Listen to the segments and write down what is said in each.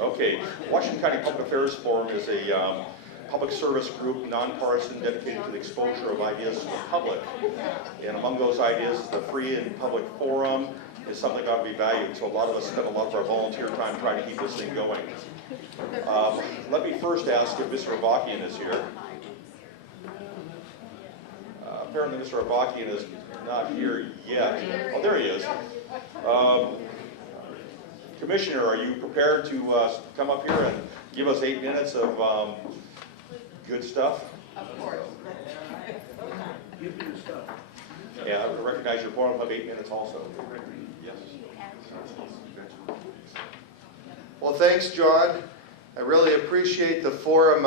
Okay, Washington County Public Affairs Forum is a public service group, nonpartisan, dedicated to the exposure of ideas to the public. And among those ideas, the free and public forum is something that ought to be valued. So a lot of us spend a lot of our volunteer time trying to keep this thing going. Let me first ask if Mr. Avakian is here. Apparently Mr. Avakian is not here yet. Oh, there he is. Commissioner, are you prepared to come up here and give us 8 minutes of good stuff? Of course. Yeah, I recognize your quorum of 8 minutes also. Yes. Well, thanks, John. I really appreciate the forum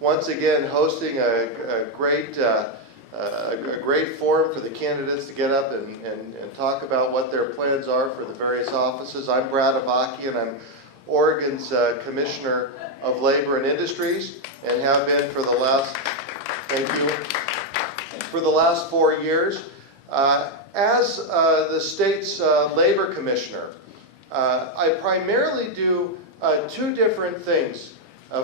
once again hosting a great forum for the candidates to get up and talk about what their plans are for the various offices. I'm Brad Avakian. I'm Oregon's Commissioner of Labor and Industries and have been for the last, for the last 4 years. As the state's Labor Commissioner, I primarily do 2 different things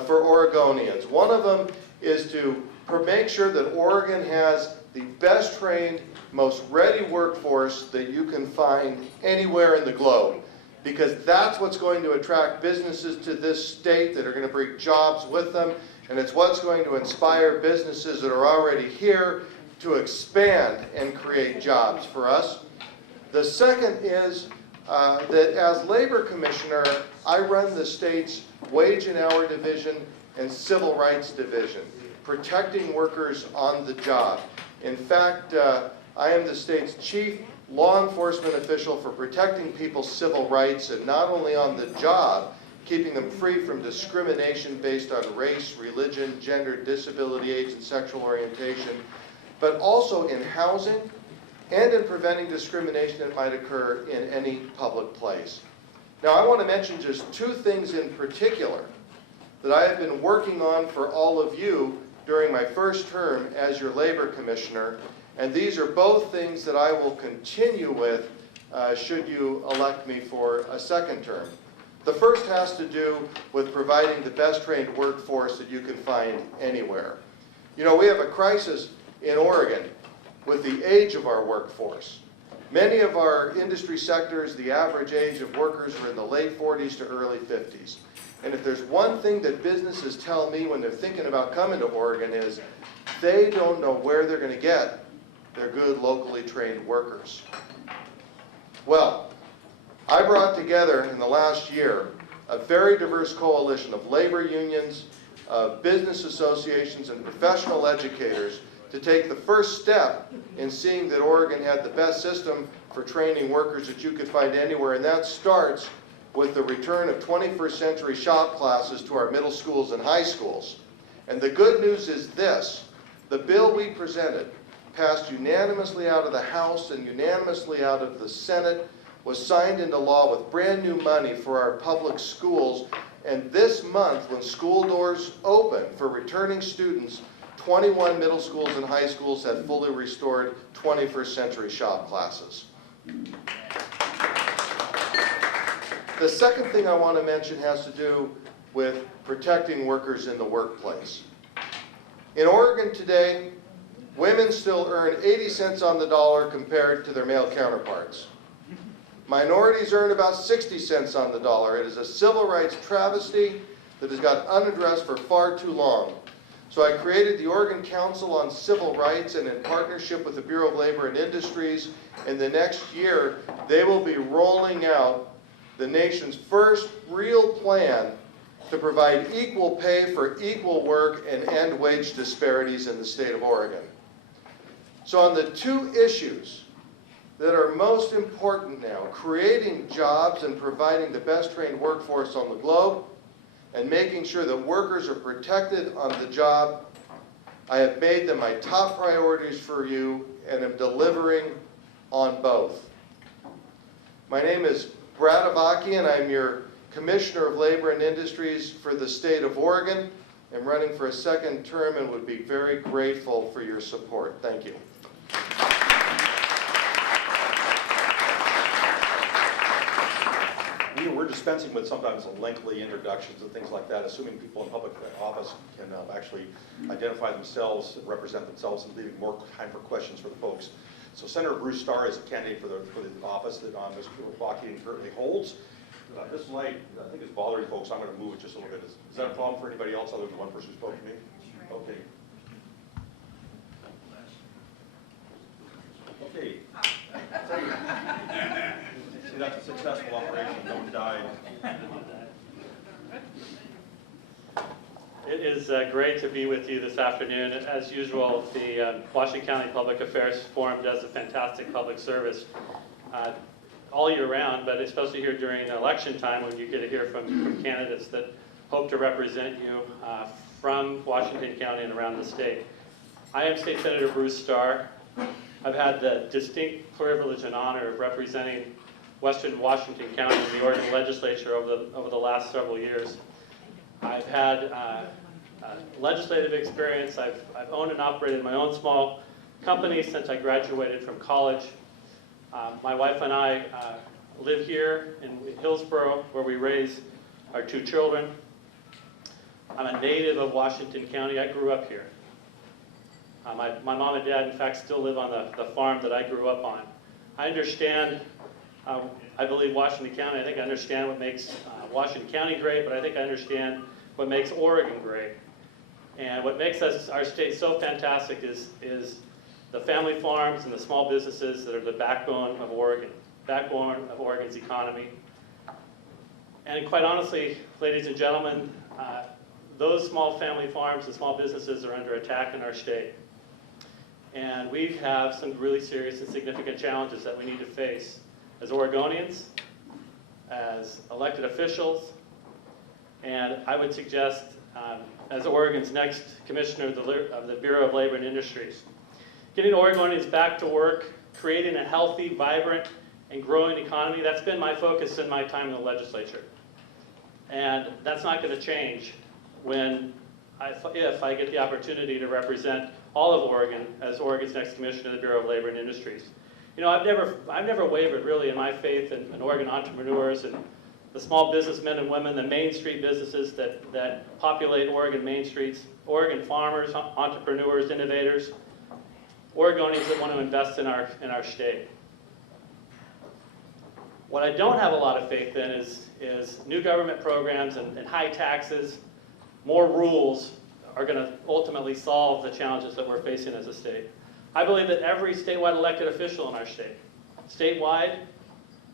for Oregonians. One of them is to make sure that Oregon has the best trained, most ready workforce that you can find anywhere in the globe, because that's what's going to attract businesses to this state that are going to bring jobs with them, and it's what's going to inspire businesses that are already here to expand and create jobs for us. The second is that as Labor Commissioner, I run the state's Wage and Hour Division and Civil Rights Division, protecting workers on the job. In fact, I am the state's chief law enforcement official for protecting people's civil rights, and not only on the job, keeping them free from discrimination based on race, religion, gender, disability, age, and sexual orientation, but also in housing and in preventing discrimination that might occur in any public place. Now, I want to mention just 2 things in particular that I have been working on for all of you during my first term as your Labor Commissioner, and these are both things that I will continue with should you elect me for a second term. The first has to do with providing the best trained workforce that you can find anywhere. You know, we have a crisis in Oregon with the age of our workforce. Many of our industry sectors, the average age of workers are in the late 40s to early 50s. And if there's one thing that businesses tell me when they're thinking about coming to Oregon is they don't know where they're going to get their good locally trained workers. Well, I brought together in the last year a very diverse coalition of labor unions, business associations, and professional educators to take the first step in seeing that Oregon had the best system for training workers that you could find anywhere, and that starts with the return of 21st century shop classes to our middle schools and high schools. And the good news is this: the bill we presented passed unanimously out of the House and unanimously out of the Senate, was signed into law with brand new money for our public schools, and this month when school doors open for returning students, 21 middle schools and high schools have fully restored 21st century shop classes. The second thing I want to mention has to do with protecting workers in the workplace. In Oregon today, women still earn 80 cents on the dollar compared to their male counterparts. Minorities earn about 60 cents on the dollar. It is a civil rights travesty that has gone unaddressed for far too long. So I created the Oregon Council on Civil Rights, and in partnership with the Bureau of Labor and Industries, in the next year, they will be rolling out the nation's first real plan to provide equal pay for equal work and end wage disparities in the state of Oregon. So on the 2 issues that are most important now, creating jobs and providing the best trained workforce on the globe, and making sure that workers are protected on the job, I have made them my top priorities for you and am delivering on both. My name is Brad Avakian. I'm your Commissioner of Labor and Industries for the state of Oregon. I'm running for a second term and would be very grateful for your support. Thank you. We're dispensing with sometimes lengthy introductions and things like that, assuming people in public office can actually identify themselves and represent themselves, and leaving more time for questions for the folks. So Senator Bruce Starr is a candidate for the office that Mr. Bockian currently holds. This light, I think, is bothering folks. I'm going to move it just a little bit. Is that a problem for anybody else other than one person who spoke to me? Okay. Okay. See, that's a successful operation. No one died. It is great to be with you this afternoon. As usual, the Washington County Public Affairs Forum does a fantastic public service all year round, but especially here during election time when you get to hear from candidates that hope to represent you from Washington County and around the state. I am State Senator Bruce Starr. I've had the distinct privilege and honor of representing Western Washington County in the Oregon legislature over the last several years. I've had legislative experience. I've owned and operated my own small company since I graduated from college. My wife and I live here in Hillsborough, where we raise our 2 children. I'm a native of Washington County. I grew up here. My mom and dad, in fact, still live on the farm that I grew up on. I understand, I believe Washington County, I think I understand what makes Washington County great, but I think I understand what makes Oregon great. And what makes our state so fantastic is the family farms and the small businesses that are the backbone of Oregon, backbone of Oregon's economy. And quite honestly, ladies and gentlemen, those small family farms and small businesses are under attack in our state. And we have some really serious and significant challenges that we need to face as Oregonians, as elected officials, and I would suggest as Oregon's next commissioner of the Bureau of Labor and Industries. Getting Oregonians back to work, creating a healthy, vibrant, and growing economy, that's been my focus in my time in the legislature. And that's not going to change if I get the opportunity to represent all of Oregon as Oregon's next commissioner of the Bureau of Labor and Industries. You know, I've never wavered really in my faith in Oregon entrepreneurs and the small businessmen and women, the Main Street businesses that populate Oregon Main Streets, Oregon farmers, entrepreneurs, innovators, Oregonians that want to invest in our state. What I don't have a lot of faith in is new government programs and high taxes, more rules are going to ultimately solve the challenges that we're facing as a state. I believe that every statewide elected official in our state, statewide,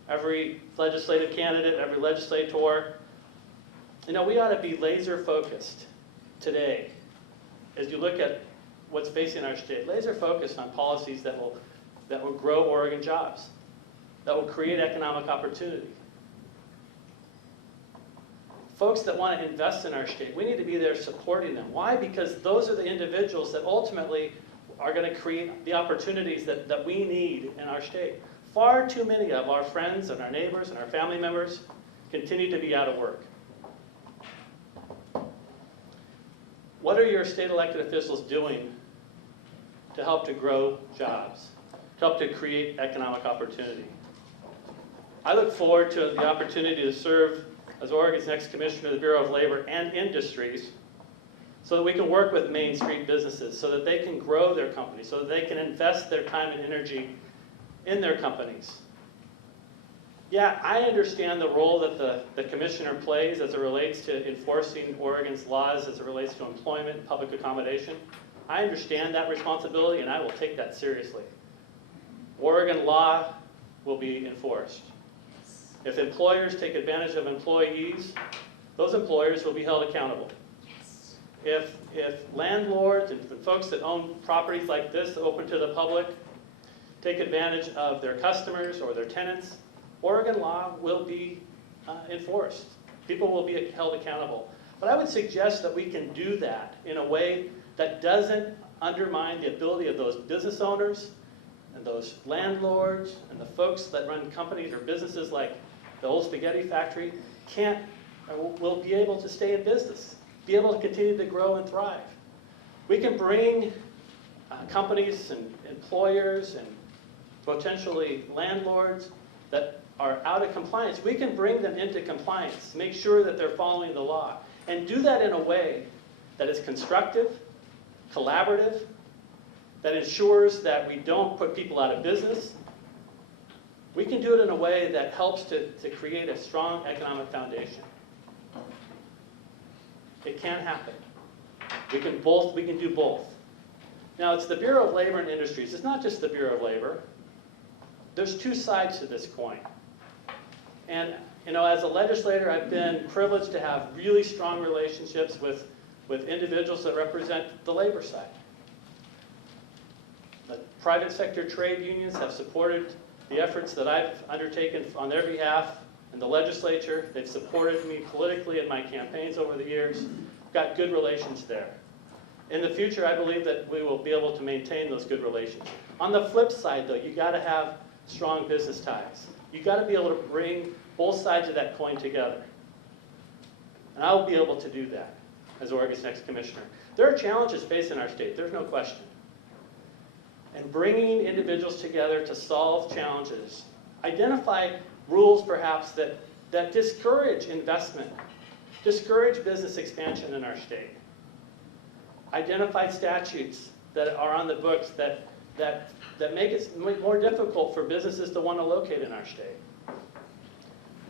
every legislative candidate, every legislator, you know, we ought to be laser focused today as you look at what's facing our state, laser focused on policies that will grow Oregon jobs, that will create economic opportunity. Folks that want to invest in our state, we need to be there supporting them. Why? Because those are the individuals that ultimately are going to create the opportunities that we need in our state. Far too many of our friends and our neighbors and our family members continue to be out of work. What are your state elected officials doing to help to grow jobs, to help to create economic opportunity? I look forward to the opportunity to serve as Oregon's next commissioner of the Bureau of Labor and Industries so that we can work with Main Street businesses, so that they can grow their companies, so that they can invest their time and energy in their companies. Yeah, I understand the role that the commissioner plays as it relates to enforcing Oregon's laws as it relates to employment and public accommodation. I understand that responsibility and I will take that seriously. Oregon law will be enforced. If employers take advantage of employees, those employers will be held accountable. If landlords and folks that own properties like this open to the public take advantage of their customers or their tenants, Oregon law will be enforced. People will be held accountable. But I would suggest that we can do that in a way that doesn't undermine the ability of those business owners and those landlords and the folks that run companies or businesses like the old spaghetti factory will be able to stay in business, be able to continue to grow and thrive. We can bring companies and employers and potentially landlords that are out of compliance, we can bring them into compliance, make sure that they're following the law, and do that in a way that is constructive, collaborative, that ensures that we don't put people out of business. We can do it in a way that helps to create a strong economic foundation. It can happen. We can do both. Now, it's the Bureau of Labor and Industries. It's not just the Bureau of Labor. There's two sides to this coin. And as a legislator, I've been privileged to have really strong relationships with individuals that represent the labor side. The private sector trade unions have supported the efforts that I've undertaken on their behalf in the legislature. They've supported me politically in my campaigns over the years. Got good relations there. In the future, I believe that we will be able to maintain those good relations. On the flip side, though, you got to have strong business ties. You got to be able to bring both sides of that coin together. And I'll be able to do that as Oregon's next commissioner. There are challenges facing our state, there's no question. And bringing individuals together to solve challenges, identify rules perhaps that discourage investment, discourage business expansion in our state. Identify statutes that are on the books that make it more difficult for businesses to want to locate in our state.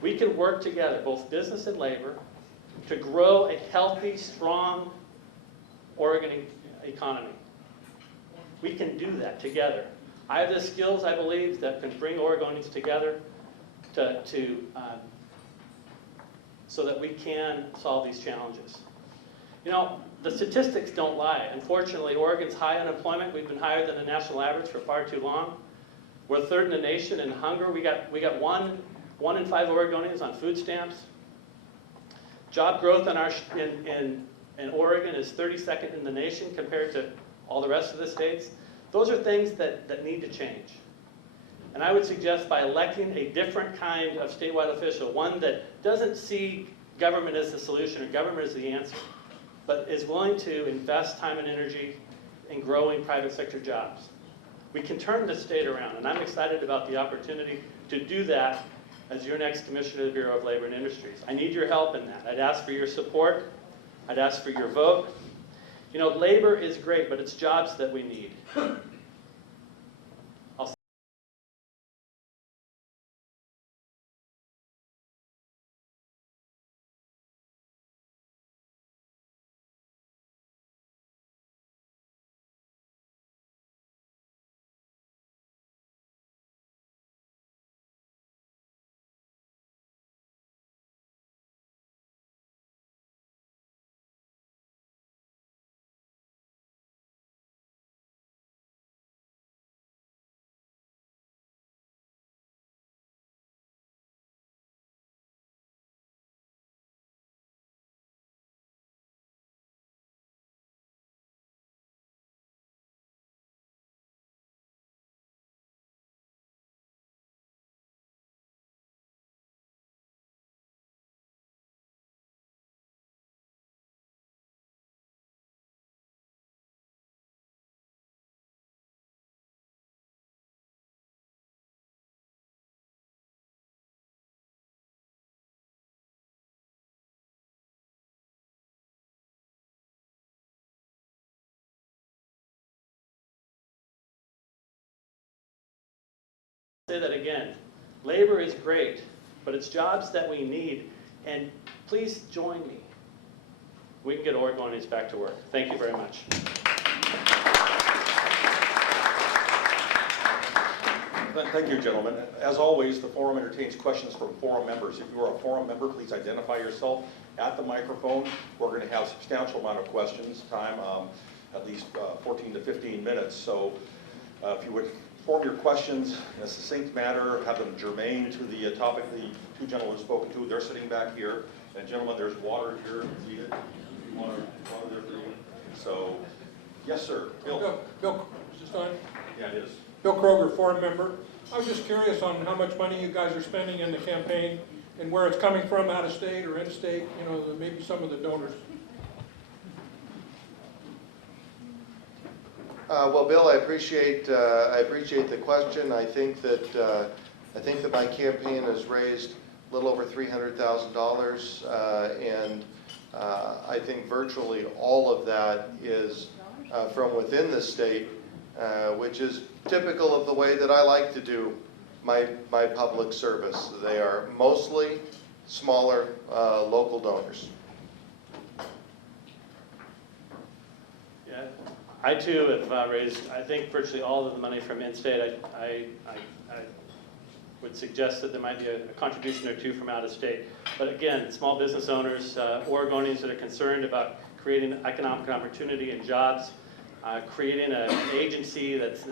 We can work together, both business and labor, to grow a healthy, strong Oregon economy. We can do that together. I have the skills, I believe, that can bring Oregonians together so that we can solve these challenges. The statistics don't lie. Unfortunately, Oregon's high unemployment. We've been higher than the national average for far too long. We're third in the nation in hunger. We got one in 5 Oregonians on food stamps. Job growth in Oregon is 32nd in the nation compared to all the rest of the states. Those are things that need to change. And I would suggest by electing a different kind of statewide official, one that doesn't see government as the solution or government as the answer, but is willing to invest time and energy in growing private sector jobs. We can turn the state around, and I'm excited about the opportunity to do that as your next Commissioner of the Bureau of Labor and Industries. I need your help in that. I'd ask for your support. I'd ask for your vote. Labor is great, but it's jobs that we need. Say that again. Labor is great, but it's jobs that we need, and please join me. We can get Oregonians back to work. Thank you very much. Thank you, gentlemen. As always, the forum entertains questions from forum members. If you are a forum member, please identify yourself at the microphone. We're going to have a substantial amount of questions, time at least 14 to 15 minutes. So if you would form your questions in a succinct manner, have them germane to the topic the two gentlemen have spoken to. They're sitting back here. And gentlemen, there's water here needed. Water there for you. So, yes, sir. Bill. Bill, is this on? Yeah, it is. Bill Kroger, forum member. I was just curious on how much money you guys are spending in the campaign and where it's coming from, out of state or in state, maybe some of the donors. Well, Bill, I appreciate the question. I think that I think that my campaign has raised a little over $300,000, and I think virtually all of that is from within the state, which is typical of the way that I like to do my public service. They are mostly smaller local donors. Yeah, I too have raised, I think, virtually all of the money from in-state. I would suggest that there might be a contribution or two from out of state. But again, small business owners, Oregonians that are concerned about creating economic opportunity and jobs, creating an agency that's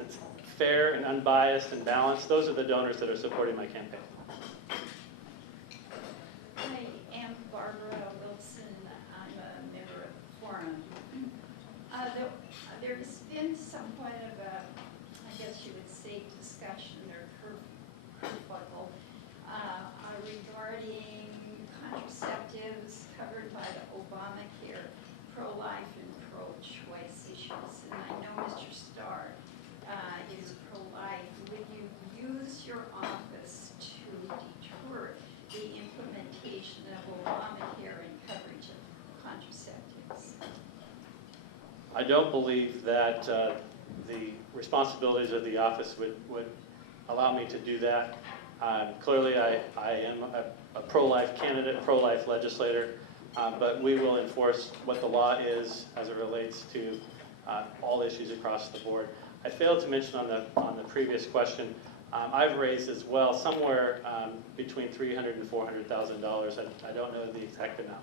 fair and unbiased and balanced, those are the donors that are supporting my campaign. I am Barbara Wilson. I'm a member of the Forum. There's been somewhat of a, I guess you would say, discussion or kerfuffle regarding contraceptives covered by the Obamacare pro-life and pro-choice issues. And I know Mr. Starr is pro-life. Would you use your office to deter the implementation of Obamacare and coverage of contraceptives? I don't believe that the responsibilities of the office would allow me to do that. Clearly, I am a pro-life candidate, pro-life legislator, but we will enforce what the law is as it relates to all issues across the board. I failed to mention on the previous question, I've raised as well somewhere between $300,000 and $400,000. I don't know the exact amount.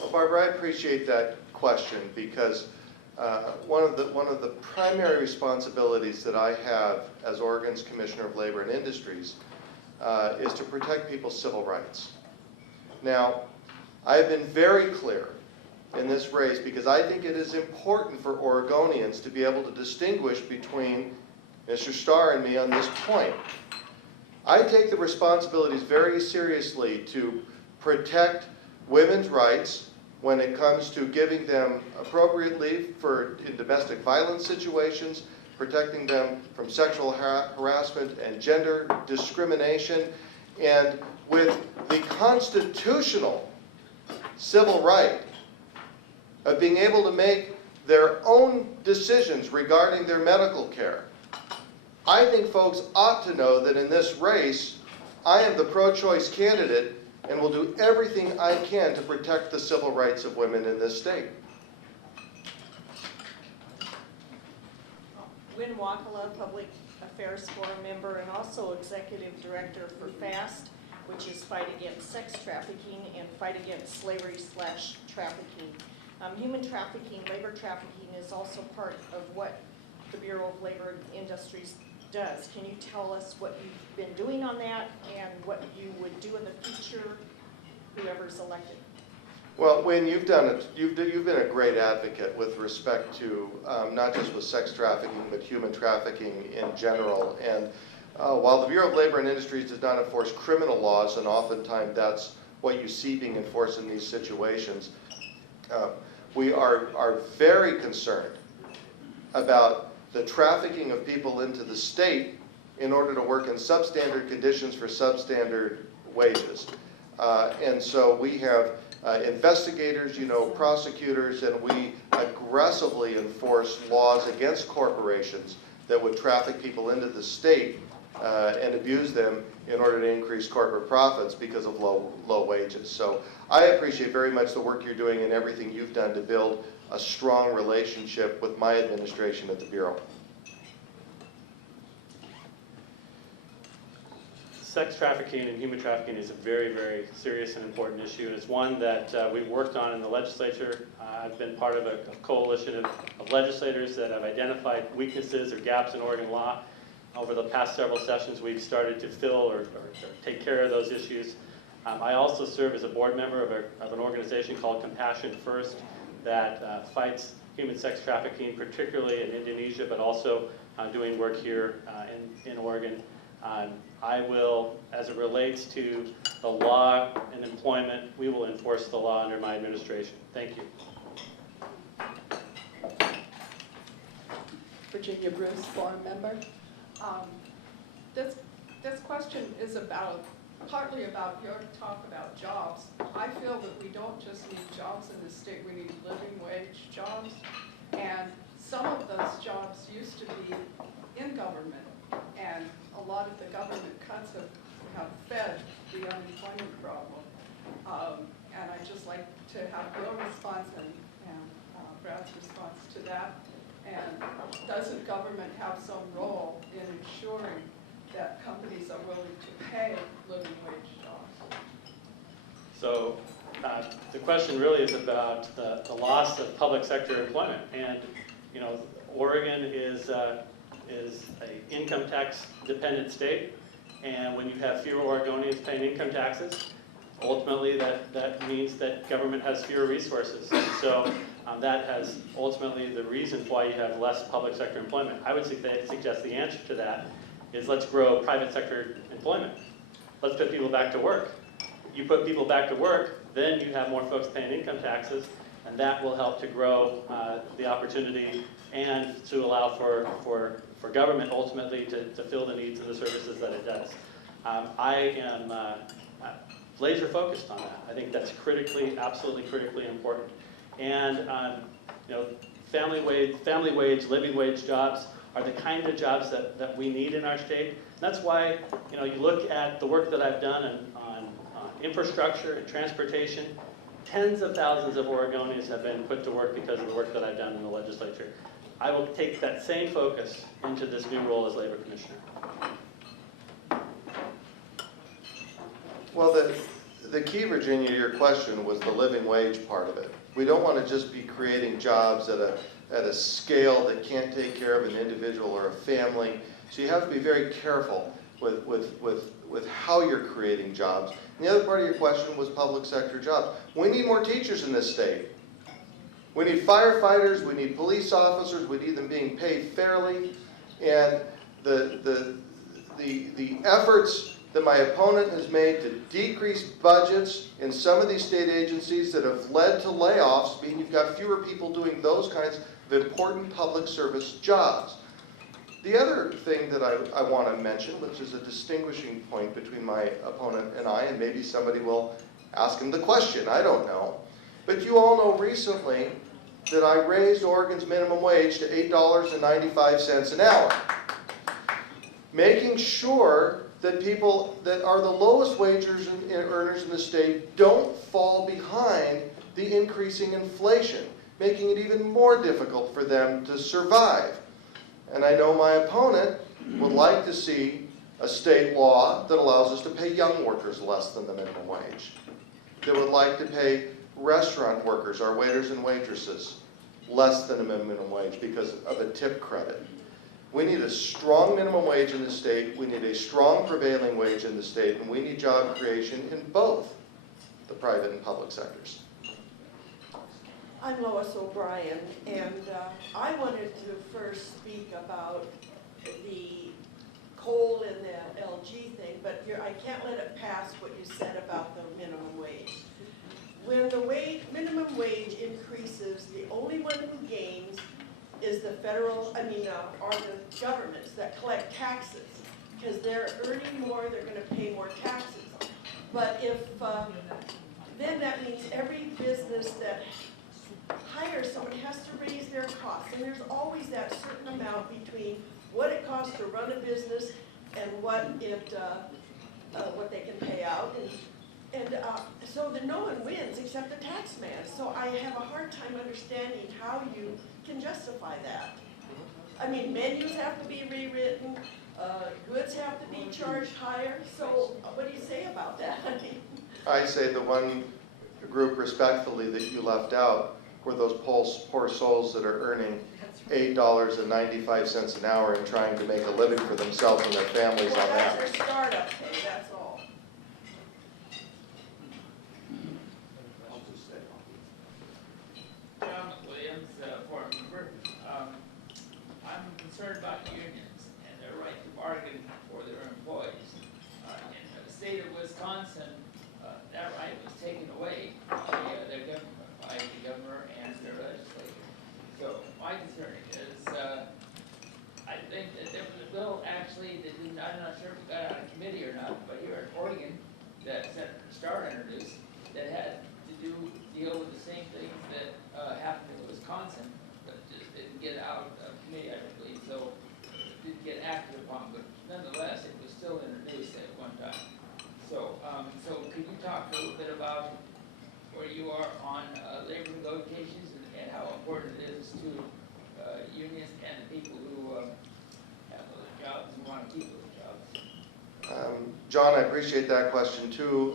Well, Barbara, I appreciate that question because one of the primary responsibilities that I have as Oregon's Commissioner of Labor and Industries is to protect people's civil rights. Now, I've been very clear in this race because I think it is important for Oregonians to be able to distinguish between Mr. Starr and me on this point. I take the responsibilities very seriously to protect women's rights when it comes to giving them appropriate leave in domestic violence situations, protecting them from sexual harassment and gender discrimination, and with the constitutional civil right of being able to make their own decisions regarding their medical care. I think folks ought to know that in this race, I am the pro-choice candidate and will do everything I can to protect the civil rights of women in this state. Wynn Wakala, Public Affairs Forum member and also Executive Director for FAST, which is Fight Against Sex Trafficking and Fight Against Slavery/Trafficking. Human trafficking, labor trafficking is also part of what the Bureau of Labor and Industries does. Can you tell us what you've been doing on that and what you would do in the future, whoever's elected? Well, Wynn, you've been a great advocate with respect to not just with sex trafficking, but human trafficking in general. And while the Bureau of Labor and Industries does not enforce criminal laws, and oftentimes that's what you see being enforced in these situations, we are very concerned about the trafficking of people into the state in order to work in substandard conditions for substandard wages. And so we have investigators, prosecutors, and we aggressively enforce laws against corporations that would traffic people into the state and abuse them in order to increase corporate profits because of low wages. So I appreciate very much the work you're doing and everything you've done to build a strong relationship with my administration at the Bureau. Sex trafficking and human trafficking is a very, very serious and important issue, and it's one that we've worked on in the legislature. I've been part of a coalition of legislators that have identified weaknesses or gaps in Oregon law. Over the past several sessions, we've started to fill or take care of those issues. I also serve as a board member of an organization called Compassion First that fights human sex trafficking, particularly in Indonesia, but also doing work here in Oregon. I will, as it relates to the law and employment, we will enforce the law under my administration. Thank you. Virginia Bruce, forum member. This question is partly about your talk about jobs. I feel that we don't just need jobs in this state, we need living wage jobs. And some of those jobs used to be in government, and a lot of the government cuts have fed the unemployment problem. And I'd just like to have your response and Brad's response to that. And doesn't government have some role in ensuring that companies are willing to pay living wage jobs? So the question really is about the loss of public sector employment. And, you know, Oregon is a income tax dependent state. And when you have fewer Oregonians paying income taxes, ultimately that means that government has fewer resources. And so that has ultimately the reason why you have less public sector employment. I would suggest the answer to that is let's grow private sector employment. Let's put people back to work. You put people back to work, then you have more folks paying income taxes, and that will help to grow the opportunity and to allow for government ultimately to fill the needs of the services that it does. I am laser focused on that. I think that's absolutely critically important. And you know, family wage, living wage jobs are the kind of jobs that we need in our state. And that's why, you know, you look at the work that I've done on infrastructure and transportation. Tens of thousands of Oregonians have been put to work because of the work that I've done in the legislature. I will take that same focus into this new role as Labor Commissioner. Well, the key, Virginia, to your question was the living wage part of it. We don't want to just be creating jobs at a scale that can't take care of an individual or a family. So you have to be very careful with how you're creating jobs. And the other part of your question was public sector jobs. We need more teachers in this state. We need firefighters, we need police officers, we need them being paid fairly. And the efforts that my opponent has made to decrease budgets in some of these state agencies that have led to layoffs, mean you've got fewer people doing those kinds of important public service jobs. The other thing that I want to mention, which is a distinguishing point between my opponent and I, and maybe somebody will ask him the question, I don't know. But you all know recently that I raised Oregon's minimum wage to $8.95 an hour, making sure that people that are the lowest wage earners in the state don't fall behind the increasing inflation, making it even more difficult for them to survive. And I know my opponent would like to see a state law that allows us to pay young workers less than the minimum wage, that would like to pay restaurant workers, our waiters and waitresses, less than a minimum wage because of a tip credit. We need a strong minimum wage in the state, we need a strong prevailing wage in the state, and we need job creation in both the private and public sectors. I'm Lois O'Brien, and I wanted to first speak about the coal and the LG thing, but I can't let it pass what you said about the minimum wage. When the minimum wage increases, the only one who gains is the are the governments that collect taxes, because they're earning more, they're going to pay more taxes. But if then that means every business that hires someone has to raise their costs, and there's always that certain amount between what it costs to run a business and what they can pay out, and so that no one wins except the tax man. So I have a hard time understanding how you can justify that. I mean, menus have to be rewritten, goods have to be charged higher. So what do you say about that? I say the one group respectfully that you left out were those poor souls that are earning $8.95 an hour and trying to make a living for themselves and their families on that. That's their startup pay, that's all. John Williams, forum member. I'm concerned about unions and their right to bargain for their employees. In the state of Wisconsin, that right was taken away by the governor and their legislature. So my concern is I'm not sure if it got out of committee or not, but here in Oregon, that Senator Starr introduced, that had to deal with the same things that happened in Wisconsin, but just didn't get out of committee, I believe, so it didn't get acted upon, but nonetheless, it was still introduced at one time. So, so could you talk a little bit about where you are on labor negotiations and how important it is to unions and the people who have those jobs and want to keep those jobs? John, I appreciate that question too.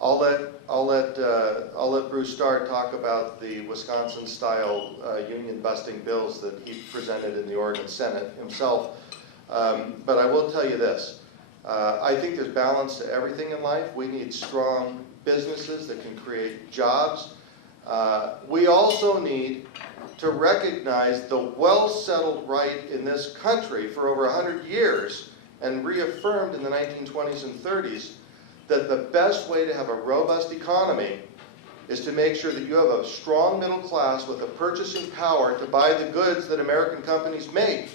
I'll let Bruce Starr talk about the Wisconsin-style union busting bills that he presented in the Oregon Senate himself. But I will tell you this. I think there's balance to everything in life. We need strong businesses that can create jobs. We also need to recognize the well-settled right in this country for over 100 years and reaffirmed in the 1920s and 30s that the best way to have a robust economy is to make sure that you have a strong middle class with the purchasing power to buy the goods that American companies make.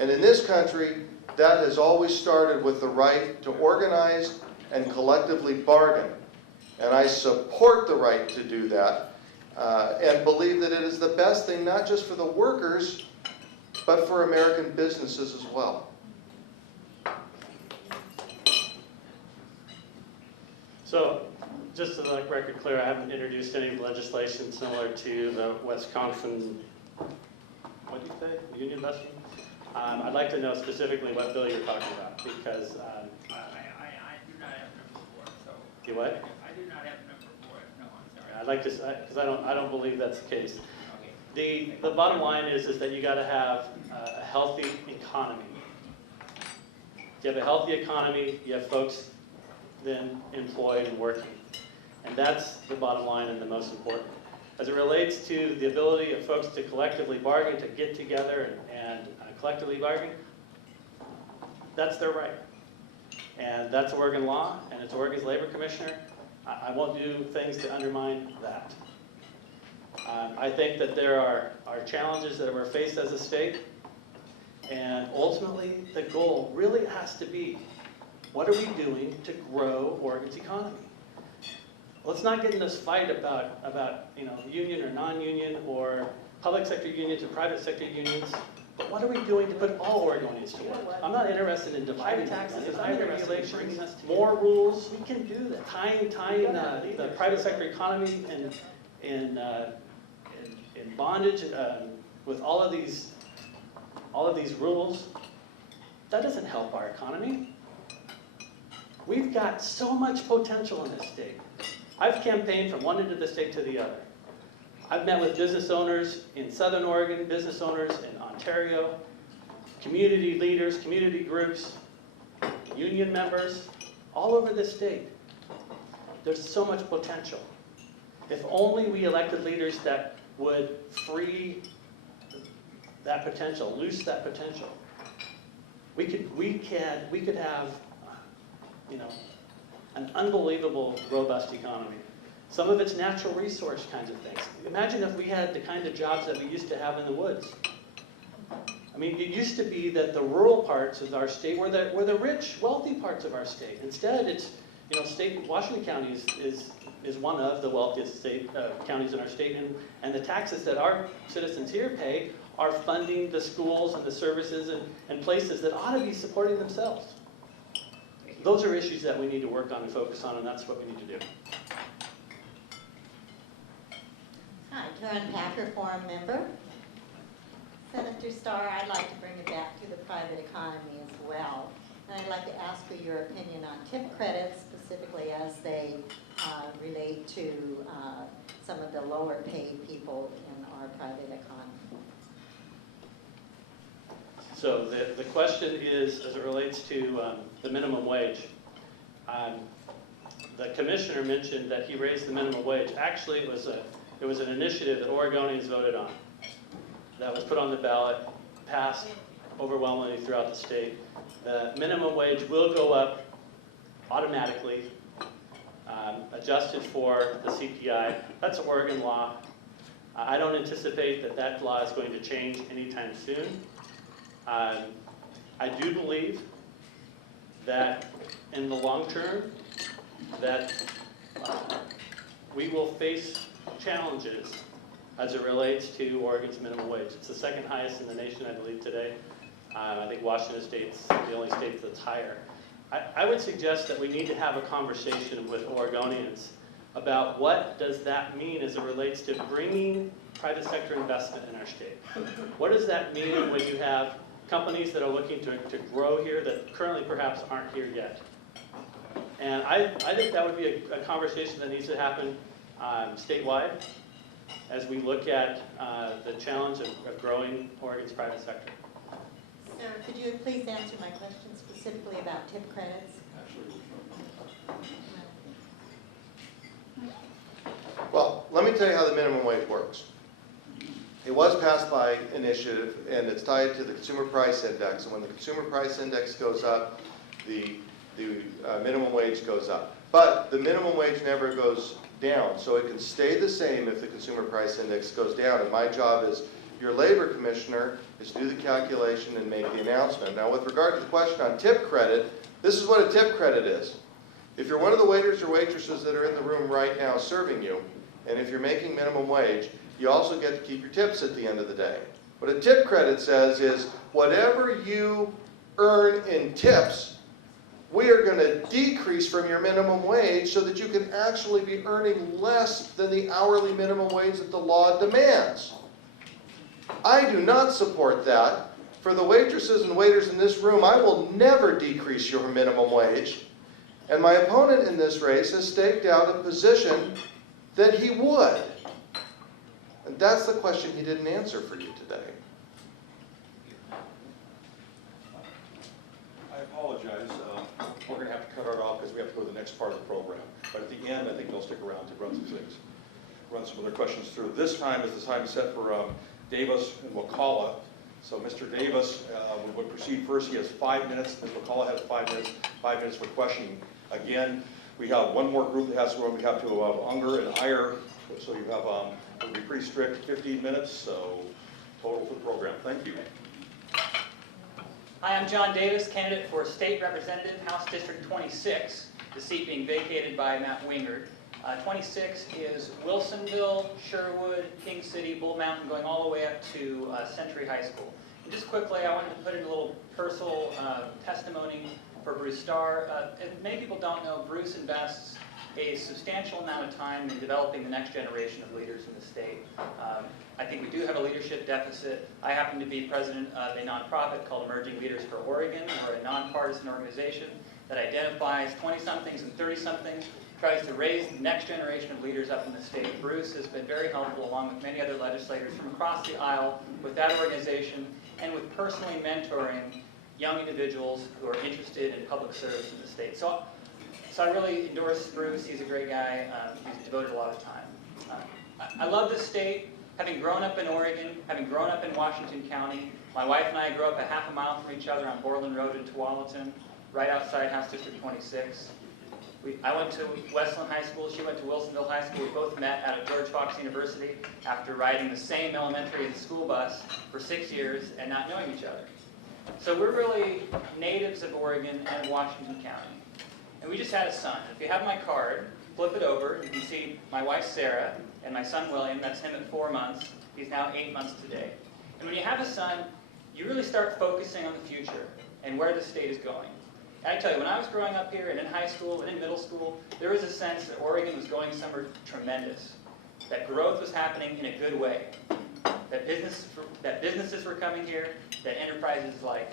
And in this country, that has always started with the right to organize and collectively bargain. And I support the right to do that and believe that it is the best thing, not just for the workers, but for American businesses as well. So, just to make record clear, I haven't introduced any legislation similar to the Wisconsin, what do you say, union busting? I'd like to know specifically what bill you're talking about, because I do not have number for it, so. do what? I do not have number for it, no, I'm sorry. I'd like to, because I don't believe that's the case. Okay. The bottom line is that you got to have a healthy economy. If you have a healthy economy, you have folks then employed and working. And that's the bottom line and the most important. As it relates to the ability of folks to collectively bargain, to get together and collectively bargain, that's their right. And that's Oregon law, and it's Oregon's labor commissioner. I won't do things to undermine that. I think that there are challenges that we're faced as a state, and ultimately the goal really has to be, what are we doing to grow Oregon's economy? Let's not get in this fight about union or non-union or public sector unions or private sector unions. But what are we doing to put all Oregonians to work? I'm not interested in dividing taxes. I'm interested in bringing us more rules. We can do that. Tying the private sector economy in bondage with all of these rules, that doesn't help our economy. We've got so much potential in this state. I've campaigned from one end of the state to the other. I've met with business owners in Southern Oregon, business owners in Ontario, community leaders, community groups, union members, all over this state. There's so much potential. If only we elected leaders that would free that potential, loose that potential, we could have an unbelievable, robust economy. Some of it's natural resource kinds of things. Imagine if we had the kind of jobs that we used to have in the woods. I mean, it used to be that the rural parts of our state were the rich, wealthy parts of our state. Instead, it's, Washington County is one of the wealthiest counties in our state, and the taxes that our citizens here pay are funding the schools and the services and places that ought to be supporting themselves. Those are issues that we need to work on and focus on, and that's what we need to do. Hi, Karen Packer, Forum member. Senator Starr, I'd like to bring it back to the private economy as well. And I'd like to ask for your opinion on tip credits, specifically as they relate to some of the lower paid people in our private economy. So the question is, as it relates to the minimum wage. The commissioner mentioned that he raised the minimum wage. Actually, it was an initiative that Oregonians voted on. That was put on the ballot, passed overwhelmingly throughout the state. The minimum wage will go up automatically, adjusted for the CPI. That's Oregon law. I don't anticipate that law is going to change anytime soon. I do believe that in the long term, that we will face challenges as it relates to Oregon's minimum wage. It's the second highest in the nation, I believe, today. I think Washington State's the only state that's higher. I would suggest that we need to have a conversation with Oregonians about what does that mean as it relates to bringing private sector investment in our state. What does that mean when you have companies that are looking to grow here that currently perhaps aren't here yet? And I think that would be a conversation that needs to happen statewide as we look at the challenge of growing Oregon's private sector. Sir, could you please answer my question specifically about tip credits? Well, let me tell you how the minimum wage works. It was passed by initiative, and it's tied to the consumer price index. And when the consumer price index goes up, the minimum wage goes up. But the minimum wage never goes down, so it can stay the same if the consumer price index goes down. And my job as your labor commissioner is to do the calculation and make the announcement. Now, with regard to the question on tip credit, this is what a tip credit is. If you're one of the waiters or waitresses that are in the room right now serving you, and if you're making minimum wage, you also get to keep your tips at the end of the day. What a tip credit says is, whatever you earn in tips, we are going to decrease from your minimum wage so that you can actually be earning less than the hourly minimum wage that the law demands. I do not support that. For the waitresses and waiters in this room, I will never decrease your minimum wage. And my opponent in this race has staked out a position that he would. And that's the question he didn't answer for you today. I apologize. We're going to have to cut it off because we have to go to the next part of the program. But at the end, I think they'll stick around to run some things, run some other questions through. This time is the time set for Davis and Wakulla. So Mr. Davis would proceed first. He has 5 minutes. Ms. Wakulla has 5 minutes for questioning. Again, we have one more group that has to run. We have to Unger and Iyer. So you have, it'll be pretty strict, 15 minutes. So total for the program. Thank you. Hi, I'm John Davis, candidate for State Representative, House District 26, the seat being vacated by Matt Wingard. 26 is Wilsonville, Sherwood, King City, Bull Mountain, going all the way up to Century High School. And just quickly, I wanted to put in a little personal testimony for Bruce Starr. Many people don't know, Bruce invests a substantial amount of time in developing the next generation of leaders in the state. I think we do have a leadership deficit. I happen to be president of a nonprofit called Emerging Leaders for Oregon. We're a nonpartisan organization that identifies 20-somethings and 30-somethings, tries to raise the next generation of leaders up in the state. Bruce has been very helpful, along with many other legislators from across the aisle, with that organization and with personally mentoring young individuals who are interested in public service in the state. So I really endorse Bruce. He's a great guy. He's devoted a lot of time. I love this state. Having grown up in Oregon, having grown up in Washington County, my wife and I grew up a half a mile from each other on Borland Road in Tualatin, right outside House District 26. I went to Westland High School, she went to Wilsonville High School. We both met out of George Fox University after riding the same elementary and school bus for 6 years and not knowing each other. So we're really natives of Oregon and Washington County. And we just had a son. If you have my card, flip it over, you can see my wife Sarah and my son William. That's him at 4 months. He's now 8 months today. And when you have a son, you really start focusing on the future and where the state is going. And I tell you, when I was growing up here and in high school and in middle school, there was a sense that Oregon was going somewhere tremendous, that growth was happening in a good way, that businesses were coming here, that enterprises like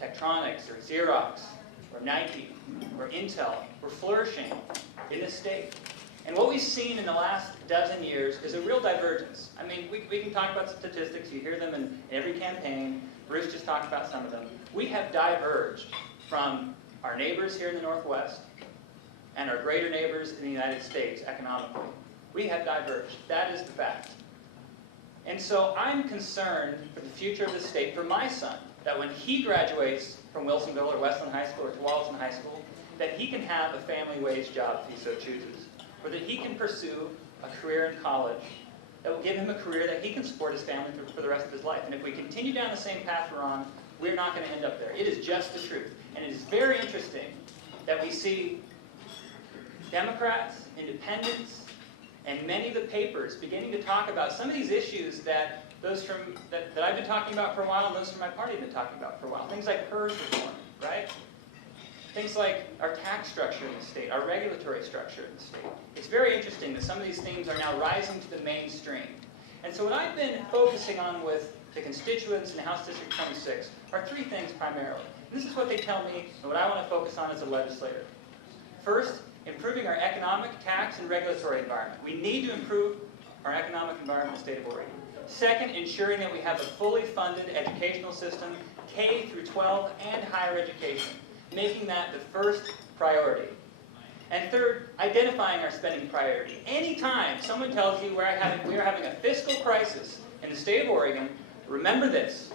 Tektronix or Xerox or Nike or Intel were flourishing in this state. And what we've seen in the last dozen years is a real divergence. I mean, we can talk about statistics. You hear them in every campaign. Bruce just talked about some of them. We have diverged from our neighbors here in the Northwest and our greater neighbors in the United States economically. We have diverged. That is the fact. And so I'm concerned for the future of the state, for my son, that when he graduates from Wilsonville or Westland High School or Tualatin High School, that he can have a family wage job if he so chooses, or that he can pursue a career in college that will give him a career that he can support his family for the rest of his life. And if we continue down the same path we're on, we're not going to end up there. It is just the truth. And it is very interesting that we see Democrats, independents, and many of the papers beginning to talk about some of these issues that I've been talking about for a while and those from my party have been talking about for a while. Things like PERS reform, right? Things like our tax structure in the state, our regulatory structure in the state. It's very interesting that some of these themes are now rising to the mainstream. And so what I've been focusing on with the constituents in House District 26 are three things primarily. And this is what they tell me and what I want to focus on as a legislator. First, improving our economic, tax, and regulatory environment. We need to improve our economic environment in the state of Oregon. Second, ensuring that we have a fully funded educational system, K through 12 and higher education, making that the first priority. And third, identifying our spending priority. Anytime someone tells you we are having a fiscal crisis in the state of Oregon, remember this.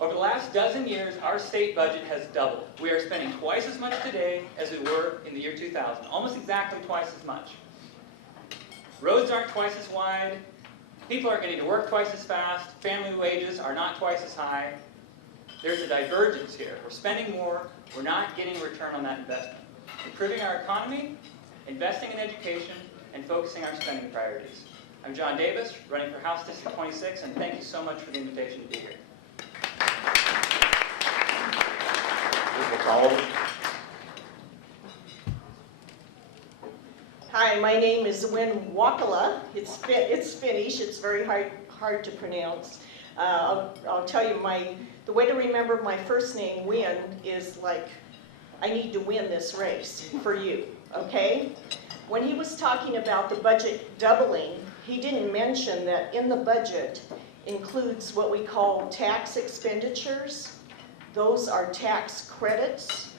Over the last dozen years, our state budget has doubled. We are spending twice as much today as we were in the year 2000, almost exactly twice as much. Roads aren't twice as wide. People aren't getting to work twice as fast. Family wages are not twice as high. There's a divergence here. We're spending more. We're not getting a return on that investment. Improving our economy, investing in education, and focusing our spending priorities. I'm John Davis, running for House District 26, and thank you so much for the invitation to be here. Hi, my name is Win Wakala. It's Finnish. It's very hard to pronounce. I'll tell you, the way to remember my first name, Win, is like, I need to win this race for you, okay? When he was talking about the budget doubling, he didn't mention that in the budget includes what we call tax expenditures. Those are tax credits.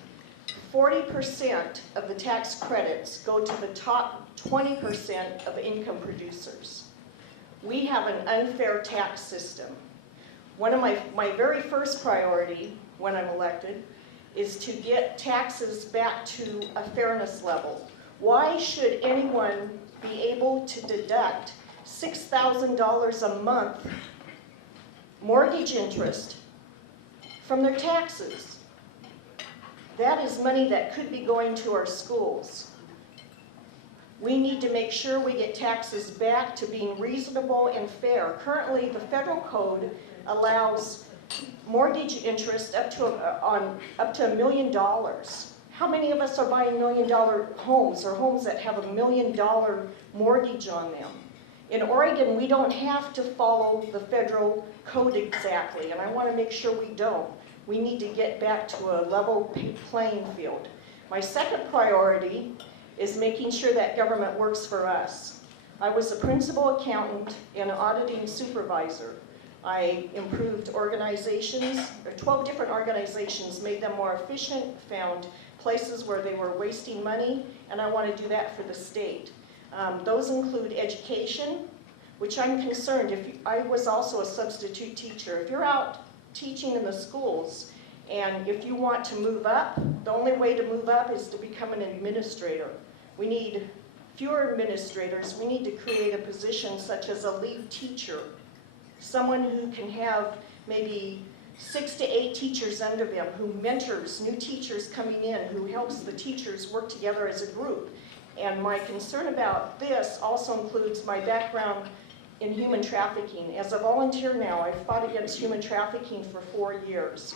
40% of the tax credits go to the top 20% of income producers. We have an unfair tax system. One of my very first priority when I'm elected is to get taxes back to a fairness level. Why should anyone be able to deduct $6,000 a month mortgage interest from their taxes? That is money that could be going to our schools. We need to make sure we get taxes back to being reasonable and fair. Currently, the federal code allows mortgage interest up to $1 million. How many of us are buying $1 million homes or homes that have $1 million mortgage on them? In Oregon, we don't have to follow the federal code exactly, and I want to make sure we don't. We need to get back to a level playing field. My second priority is making sure that government works for us. I was a principal accountant and an auditing supervisor. I improved organizations, 12 different organizations, made them more efficient, found places where they were wasting money, and I want to do that for the state. Those include education, which I'm concerned. I was also a substitute teacher. If you're out teaching in the schools, and if you want to move up, the only way to move up is to become an administrator. We need fewer administrators. We need to create a position such as a lead teacher, someone who can have maybe 6 to 8 teachers under them, who mentors new teachers coming in, who helps the teachers work together as a group. And my concern about this also includes my background in human trafficking. As a volunteer now, I've fought against human trafficking for 4 years.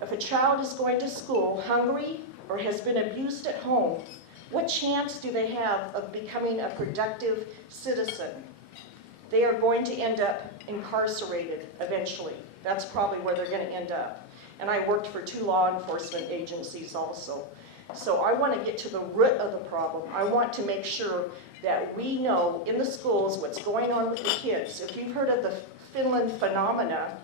If a child is going to school hungry or has been abused at home, what chance do they have of becoming a productive citizen? They are going to end up incarcerated eventually. That's probably where they're going to end up. And I worked for 2 law enforcement agencies also. So I want to get to the root of the problem. I want to make sure that we know in the schools what's going on with the kids. If you've heard of the Finland phenomena,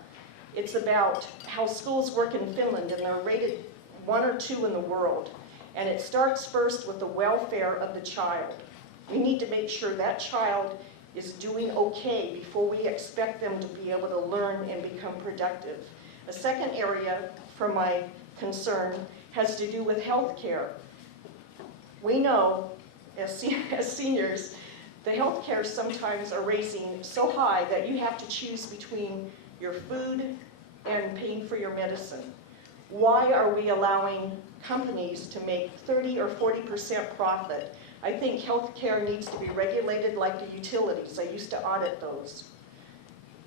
it's about how schools work in Finland, and they're rated 1 or 2 in the world. And it starts first with the welfare of the child. We need to make sure that child is doing okay before we expect them to be able to learn and become productive. A second area for my concern has to do with health care. We know, as seniors, the health care sometimes are raising so high that you have to choose between your food and paying for your medicine. Why are we allowing companies to make 30 or 40% profit? I think healthcare needs to be regulated like the utilities. I used to audit those.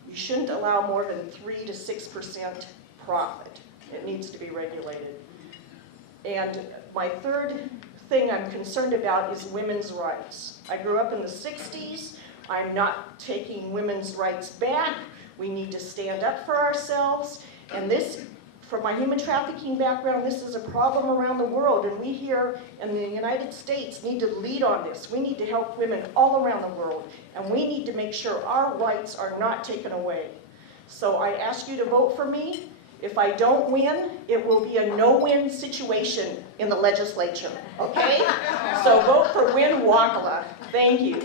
You shouldn't allow more than 3 to 6% profit. It needs to be regulated. And my third thing I'm concerned about is women's rights. I grew up in the 60s. I'm not taking women's rights back. We need to stand up for ourselves. And this, from my human trafficking background, this is a problem around the world. And we here in the United States need to lead on this. We need to help women all around the world. And we need to make sure our rights are not taken away. So I ask you to vote for me. If I don't win, it will be a no-win situation in the legislature, okay? So vote for Win Wakala. Thank you.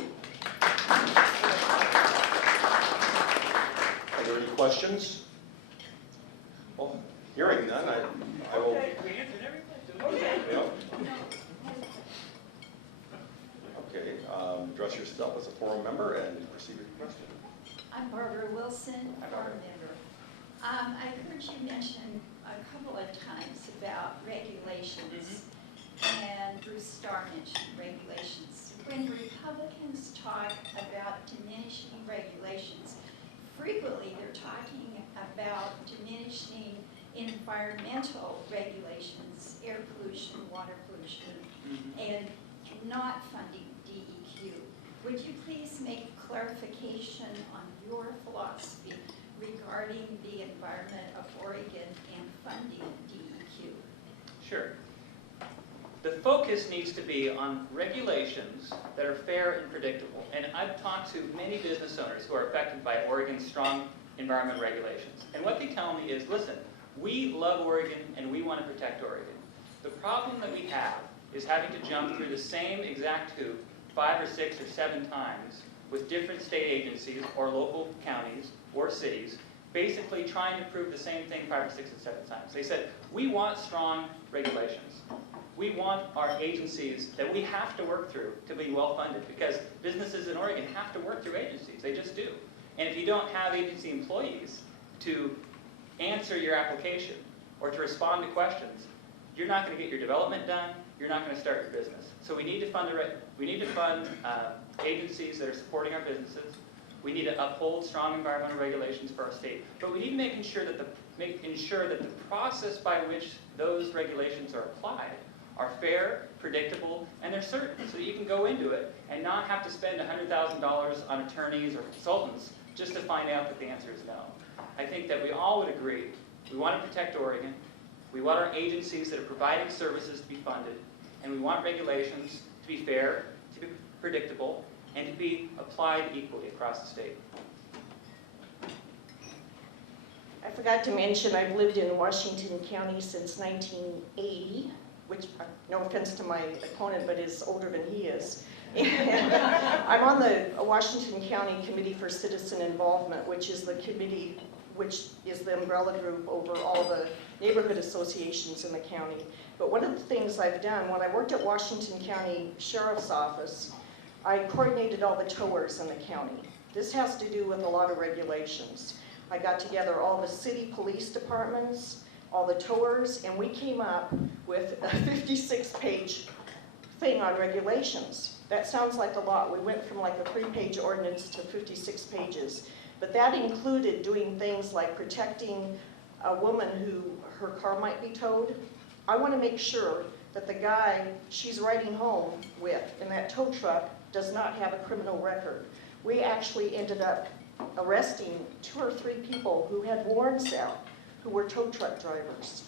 Are there any questions? Well, hearing none, I will. We answered everything. Yeah. Okay, address yourself as a forum member and proceed with your question. I'm Barbara Wilson, forum member. I heard you mention a couple of times about regulations, and Bruce Starr mentioned regulations. When Republicans talk about diminishing regulations, frequently they're talking about diminishing environmental regulations, air pollution, water pollution, and not funding DEQ. Would you please make clarification on your philosophy regarding the environment of Oregon and funding DEQ? Sure. The focus needs to be on regulations that are fair and predictable. And I've talked to many business owners who are affected by Oregon's strong environmental regulations. And what they tell me is, listen, we love Oregon and we want to protect Oregon. The problem that we have is having to jump through the same exact hoop 5 or 6 or 7 times with different state agencies or local counties or cities, basically trying to prove the same thing 5 or 6 or 7 times. They said, we want strong regulations. We want our agencies that we have to work through to be well funded, because businesses in Oregon have to work through agencies. They just do. And if you don't have agency employees to answer your application or to respond to questions, you're not going to get your development done. You're not going to start your business. So we need to fund agencies that are supporting our businesses. We need to uphold strong environmental regulations for our state. But we need to make sure that the process by which those regulations are applied are fair, predictable, and they're certain, so that you can go into it and not have to spend $100,000 on attorneys or consultants just to find out that the answer is no. I think that we all would agree, we want to protect Oregon, we want our agencies that are providing services to be funded, and we want regulations to be fair, to be predictable, and to be applied equally across the state. I forgot to mention, I've lived in Washington County since 1980, which, no offense to my opponent, but is older than he is. And I'm on the Washington County Committee for Citizen Involvement, which is the committee, which is the umbrella group over all the neighborhood associations in the county. But one of the things I've done, when I worked at Washington County Sheriff's Office, I coordinated all the towers in the county. This has to do with a lot of regulations. I got together all the city police departments, all the towers, and we came up with a 56-page thing on regulations. That sounds like a lot. We went from like a 3-page ordinance to 56 pages. But that included doing things like protecting a woman who her car might be towed. I want to make sure that the guy she's riding home with in that tow truck does not have a criminal record. We actually ended up arresting 2 or 3 people who had warrants out, who were tow truck drivers.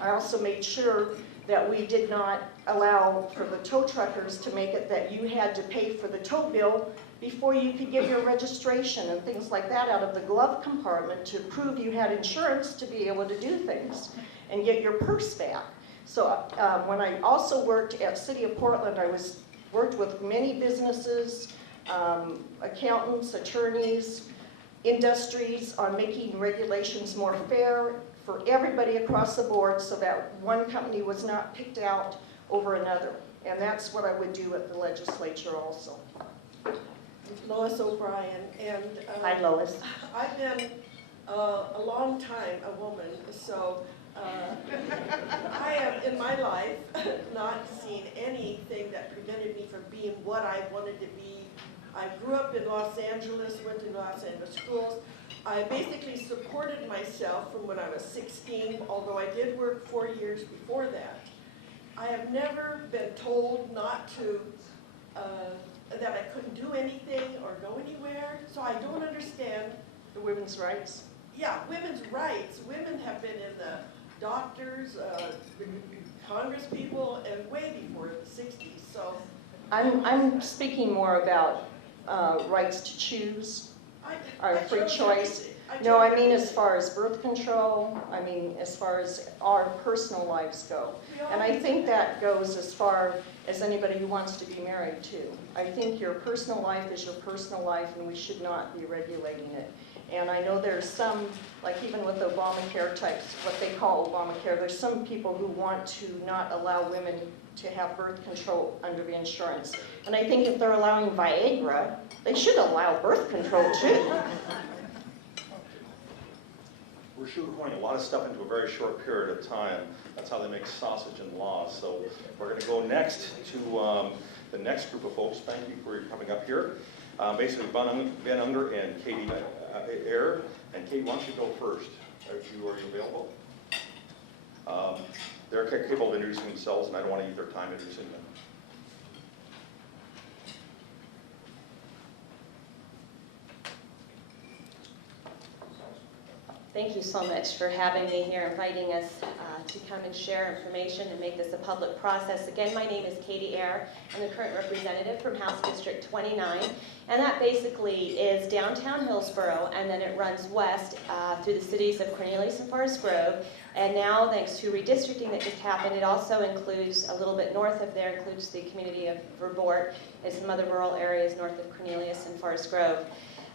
I also made sure that we did not allow for the tow truckers to make it that you had to pay for the tow bill before you could get your registration and things like that out of the glove compartment to prove you had insurance to be able to do things and get your purse back. So when I also worked at City of Portland, I worked with many businesses, accountants, attorneys, industries on making regulations more fair for everybody across the board so that one company was not picked out over another. And that's what I would do at the legislature also. Lois O'Brien, and Hi, Lois. I've been a long time a woman, so I have in my life not seen anything that prevented me from being what I wanted to be. I grew up in Los Angeles, went to Los Angeles schools. I basically supported myself from when I was 16, although I did work 4 years before that. I have never been told not to, that I couldn't do anything or go anywhere, so I don't understand. The women's rights. Yeah, women's rights. Women have been in the doctors, the Congress people, and way before the 60s, so. I'm speaking more about rights to choose, our free choice. No, I mean as far as birth control, I mean as far as our personal lives go. And I think that goes as far as anybody who wants to be married too. I think your personal life is your personal life and we should not be regulating it. And I know there's some, like even with Obamacare types, what they call Obamacare, there's some people who want to not allow women to have birth control under the insurance. And I think if they're allowing Viagra, they should allow birth control too. We're shoehorning a lot of stuff into a very short period of time. That's how they make sausage and law. So we're going to go next to the next group of folks. Thank you for coming up here. Basically, Ben Unger and Katie Eyre. And Kate, why don't you go first? Are you available? They're capable of introducing themselves, and I don't want to use their time introducing them. Thank you so much for having me here, inviting us to come and share information and make this a public process. Again, my name is Katie Eyre. I'm the current representative from House District 29, and that basically is downtown Hillsborough, and then it runs west through the cities of Cornelius and Forest Grove. And now, thanks to redistricting that just happened, it also includes a little bit north of there, includes the community of Verboort and some other rural areas north of Cornelius and Forest Grove.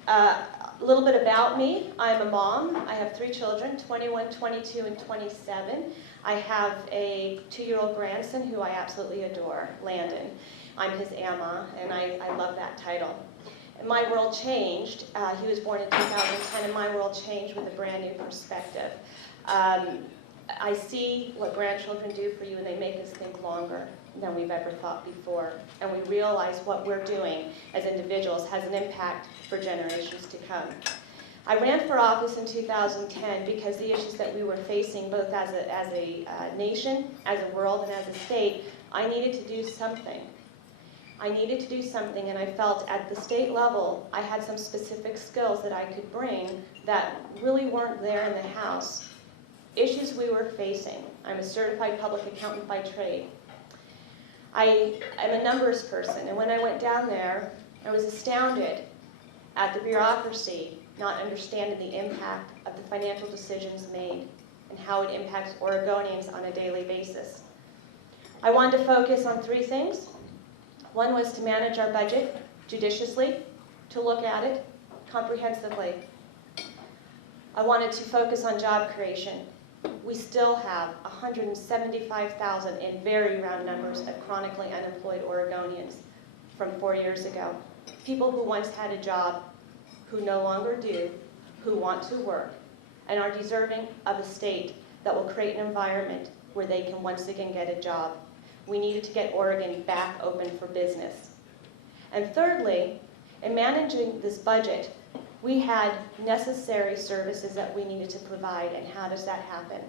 A little bit about me. I'm a mom. I have 3 children, 21, 22, and 27. I have a 2-year-old grandson who I absolutely adore, Landon. I'm his Amma, and I love that title. And my world changed. He was born in 2010, and my world changed with a brand new perspective. I see what grandchildren do for you, and they make us think longer than we've ever thought before. And we realize what we're doing as individuals has an impact for generations to come. I ran for office in 2010 because the issues that we were facing, both as a nation, as a world, and as a state, I needed to do something. I needed to do something, and I felt at the state level, I had some specific skills that I could bring that really weren't there in the House. Issues we were facing. I'm a certified public accountant by trade. I am a numbers person, and when I went down there, I was astounded at the bureaucracy not understanding the impact of the financial decisions made and how it impacts Oregonians on a daily basis. I wanted to focus on 3 things. One was to manage our budget judiciously, to look at it comprehensively. I wanted to focus on job creation. We still have 175,000 in very round numbers of chronically unemployed Oregonians from 4 years ago. People who once had a job, who no longer do, who want to work, and are deserving of a state that will create an environment where they can once again get a job. We needed to get Oregon back open for business. And thirdly, in managing this budget, we had necessary services that we needed to provide, and how does that happen?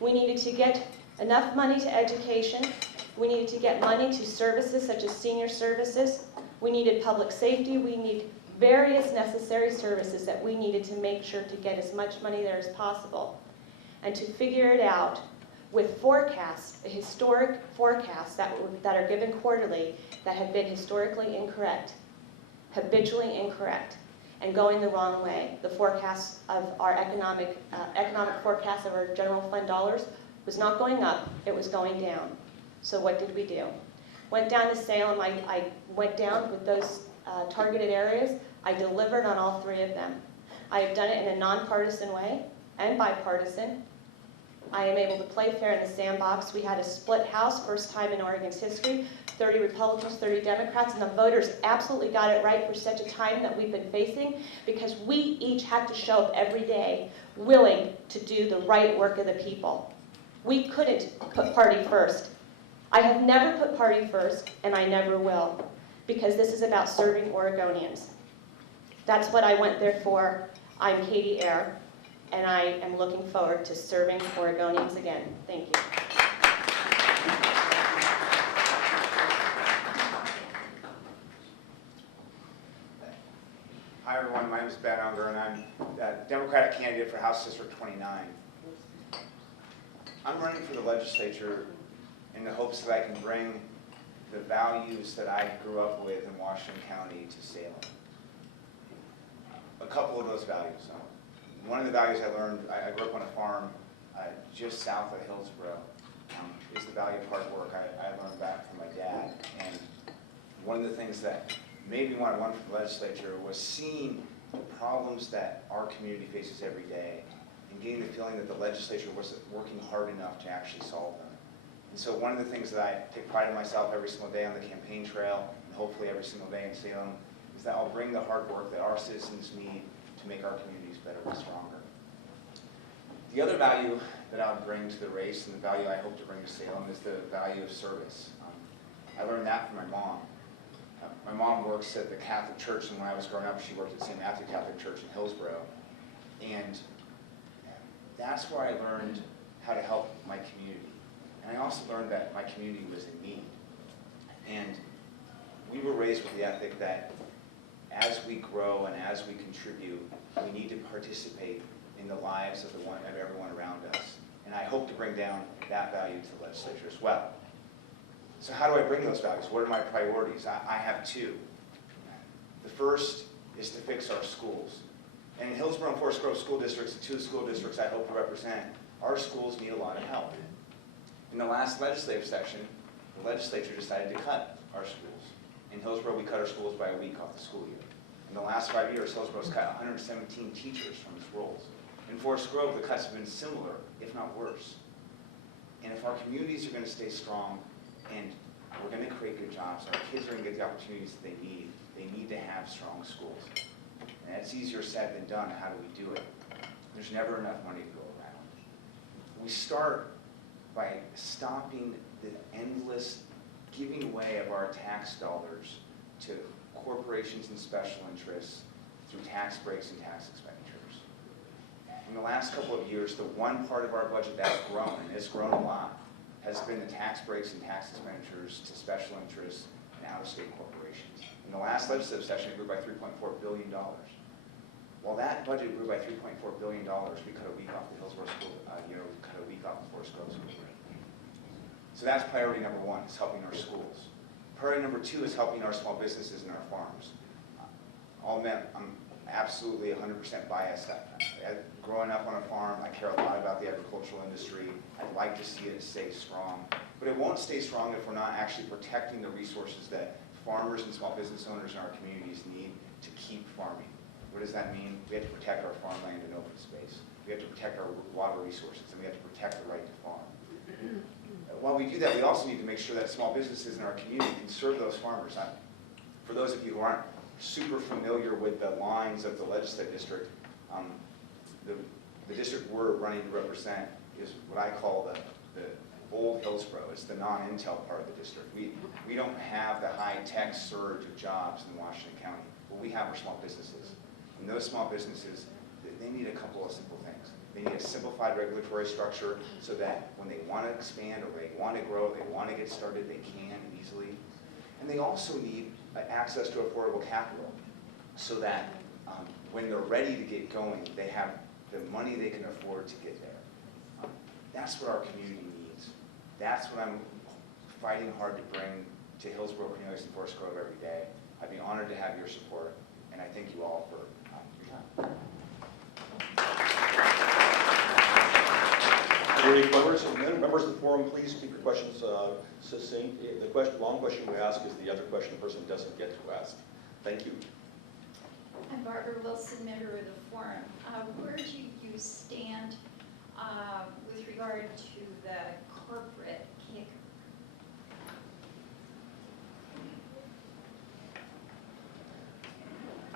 We needed to get enough money to education. We needed to get money to services such as senior services. We needed public safety. We need various necessary services that we needed to make sure to get as much money there as possible. And to figure it out with forecasts, historic forecasts that are given quarterly that have been historically incorrect, habitually incorrect, and going the wrong way. The forecasts of our economic forecast of our general fund dollars was not going up, it was going down. So what did we do? Went down to Salem, I went down with those targeted areas. I delivered on all 3 of them. I have done it in a nonpartisan way and bipartisan. I am able to play fair in the sandbox. We had a split House, first time in Oregon's history. 30 Republicans, 30 Democrats, and the voters absolutely got it right for such a time that we've been facing, because we each have to show up every day willing to do the right work of the people. We couldn't put party first. I have never put party first, and I never will, because this is about serving Oregonians. That's what I went there for. I'm Katie Eyre, and I am looking forward to serving Oregonians again. Thank you. Hi everyone, my name is Ben Unger and I'm a Democratic candidate for House District 29. I'm running for the legislature in the hopes that I can bring the values that I grew up with in Washington County to Salem. A couple of those values. One of the values I learned, I grew up on a farm just south of Hillsborough, is the value of hard work. I learned that from my dad. And one of the things that made me want to run for the legislature was seeing the problems that our community faces every day and getting the feeling that the legislature wasn't working hard enough to actually solve them. And so one of the things that I take pride in myself every single day on the campaign trail, and hopefully every single day in Salem, is that I'll bring the hard work that our citizens need to make our communities better and stronger. The other value that I would bring to the race, and the value I hope to bring to Salem, is the value of service. I learned that from my mom. My mom works at the Catholic Church, and when I was growing up, she worked at St. Matthew Catholic Church in Hillsborough. And that's where I learned how to help my community. And I also learned that my community was in need. And we were raised with the ethic that as we grow and as we contribute, we need to participate in the lives of everyone around us. And I hope to bring down that value to the legislature as well. So how do I bring those values? What are my priorities? I have two. The first is to fix our schools. And in Hillsborough and Forest Grove school districts, the two school districts I hope to represent, our schools need a lot of help. In the last legislative session, the legislature decided to cut our schools. In Hillsborough, we cut our schools by a week off the school year. In the last 5 years, Hillsborough's cut 117 teachers from its roles. In Forest Grove, the cuts have been similar, if not worse. And if our communities are going to stay strong, and we're going to create good jobs, our kids are going to get the opportunities that they need to have strong schools. And that's easier said than done. How do we do it? There's never enough money to go around. We start by stopping the endless giving away of our tax dollars to corporations and special interests through tax breaks and tax expenditures. In the last couple of years, the one part of our budget that's grown, and it's grown a lot, has been the tax breaks and tax expenditures to special interests and out-of-state corporations. In the last legislative session, it grew by $3.4 billion. While that budget grew by $3.4 billion, we cut a week off the Hillsborough School, we cut a week off the Forest Grove School. So that's priority number one, is helping our schools. Priority number two is helping our small businesses and our farms. I'll admit, I'm absolutely 100% biased. Growing up on a farm, I care a lot about the agricultural industry. I'd like to see it stay strong. But it won't stay strong if we're not actually protecting the resources that farmers and small business owners in our communities need to keep farming. What does that mean? We have to protect our farmland and open space. We have to protect our water resources, and we have to protect the right to farm. While we do that, we also need to make sure that small businesses in our community can serve those farmers. For those of you who aren't super familiar with the lines of the legislative district, the district we're running to represent is what I call the old Hillsborough. It's the non-Intel part of the district. We don't have the high-tech surge of jobs in Washington County. What we have are small businesses. And those small businesses, they need a couple of simple things. They need a simplified regulatory structure so that when they want to expand or they want to grow, they want to get started, they can easily. And they also need access to affordable capital so that when they're ready to get going, they have the money they can afford to get there. That's what our community needs. That's what I'm fighting hard to bring to Hillsborough, Cornelius, and Forest Grove every day. I'd be honored to have your support, and I thank you all for your time. Any members of the forum, please keep your questions succinct. The long question we ask is the other question the person doesn't get to ask. Thank you. I'm Barbara Wilson, member of the forum. Where do you stand with regard to the corporate kicker?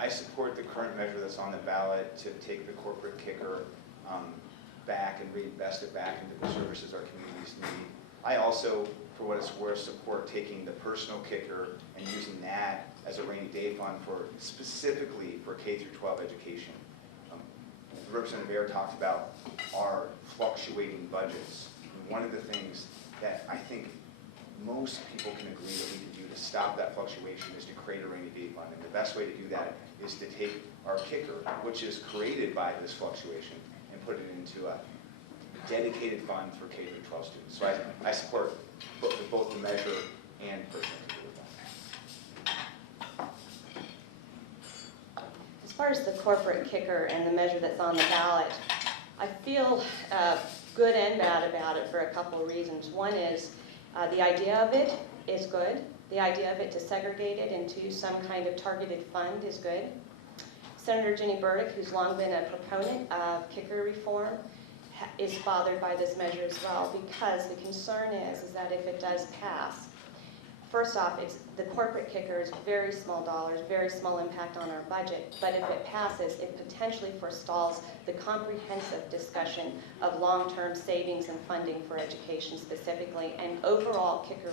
I support the current measure that's on the ballot to take the corporate kicker back and reinvest it back into the services our communities need. I also, for what it's worth, support taking the personal kicker and using that as a rainy day fund for specifically for K through 12 education. Representative Ayer talked about our fluctuating budgets. And one of the things that I think most people can agree that we can do to stop that fluctuation is to create a rainy day fund. And the best way to do that is to take our kicker, which is created by this fluctuation, and put it into a dedicated fund for K through 12 students. So I support both the measure and personal kicker. As far as the corporate kicker and the measure that's on the ballot, I feel good and bad about it for a couple of reasons. One is the idea of it is good. The idea of it to segregate it into some kind of targeted fund is good. Senator Ginny Burdick, who's long been a proponent of kicker reform, is bothered by this measure as well, because the concern is that if it does pass, first off, the corporate kicker is very small dollars, very small impact on our budget, but if it passes, it potentially forestalls the comprehensive discussion of long-term savings and funding for education specifically, and overall kicker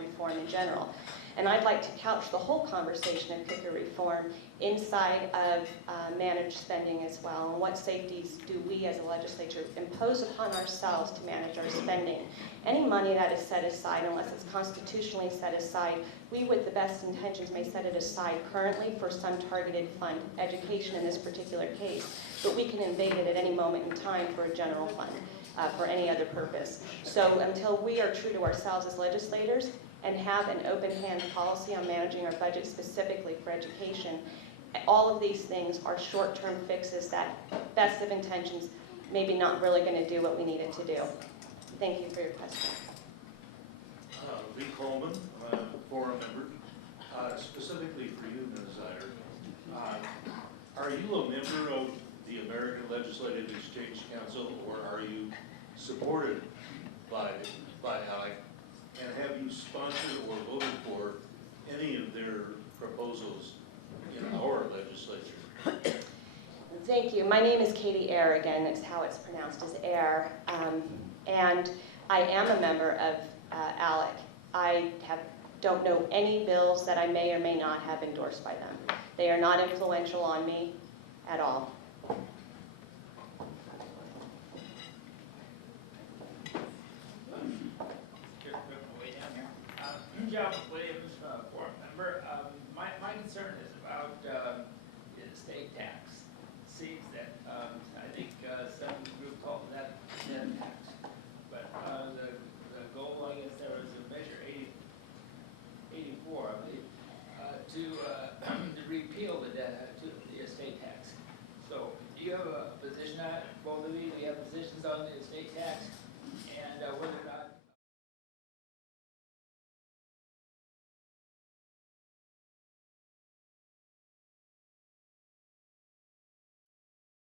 reform in general. And I'd like to couch the whole conversation of kicker reform inside of managed spending as well, and what safeties do we as a legislature impose upon ourselves to manage our spending. Any money that is set aside, unless it's constitutionally set aside, we with the best intentions may set it aside currently for some targeted fund, education in this particular case, but we can invade it at any moment in time for a general fund, for any other purpose. So until we are true to ourselves as legislators and have an open hand policy on managing our budget specifically for education, all of these things are short-term fixes that best of intentions maybe not really going to do what we need it to do. Thank you for your question. Lee Coleman, I'm a forum member. Specifically for you, Ms. Iyer, are you a member of the American Legislative Exchange Council, or are you supported by ALEC? And have you sponsored or voted for any of their proposals in our legislature? Thank you. My name is Katie Ayer, again, that's how it's pronounced, is Ayer. And I am a member of ALEC. I don't know any bills that I may or may not have endorsed by them. They are not influential on me at all. John Williams, board member. My concern is about the estate tax. It seems that I think some group called that death tax, but the goal, I guess, there was a measure 84, I believe, to repeal the estate tax. So do you have a position on it? Both of you, do you have positions on the estate tax, and whether or not